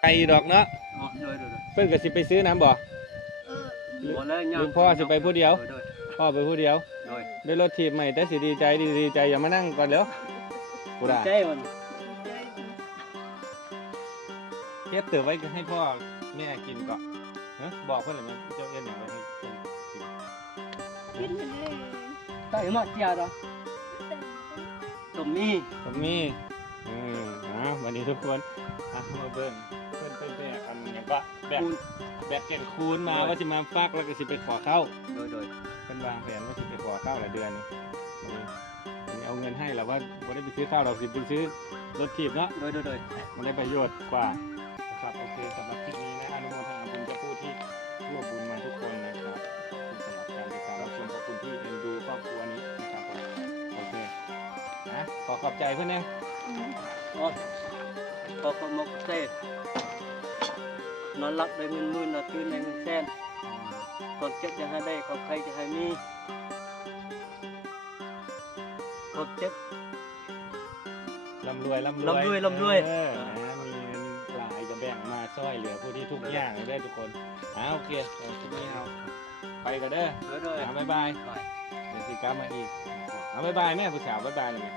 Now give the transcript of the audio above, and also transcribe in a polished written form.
ไก่ดอกเนาะเพิ่นก็สิไปซื้อน้ำบ่หรือพ่อสิไปผู้เดียวพ่อไปผู้เดียวด้วยรถถีบใหม่แต่สิดีใจดีใจอย่ามานั่งก่อนเดี๋ยวกูด่าเฮ็ดเติบไว้ให้พ่อแม่กินก่อนบอกเพิ่นเลยมั้ยเจ้าเอ็นอย่างไรให้กินใส่มาเจียดต้มมีวันนี้ทุกคนมาเบิ่งเพิ่นไปแบกอันอย่างก็แบกแก่นคูนมาว่าจะมาฟักแล้วก็สิไปขอเข้าโดยเพิ่นวางแผนว่าสิไปขอเข้าหลายเดือนนี่เอาเงินให้แล้วว่าบ่ได้ไปซื้อข้าวเราสิไปซื้อรถถีบเนาะโดยมันได้ประโยชน์กว่านะครับโอเคสำหรับคลิปนี้นะอนุโมทนาบุญกับผู้ที่ร่วมบุญมาทุกคนนะครับสำหรับการติดตามรับชมขอบคุณที่เอ็นดูครอบครัวนี้นะครับโอเคนะขอบใจเพื่อนนะพอมกเซ่นอนหลับได้เงินหมื่นนอนตื่นได้เงินแสนก่อนเจ็บจะให้ได้ขอบใครจะให้มีขอบเจ็บลำรวยมีเงินหลายจะแบ่งมาช่วยเหลือผู้ที่ทุกอย่างได้ทุกคนโอเคคลิปนี้เอาไปกันเด้อบ๊ายบายเดี๋ยวสิกลับมาอีกบ๊ายบายแม่ผู้สาวบ๊ายบายเลย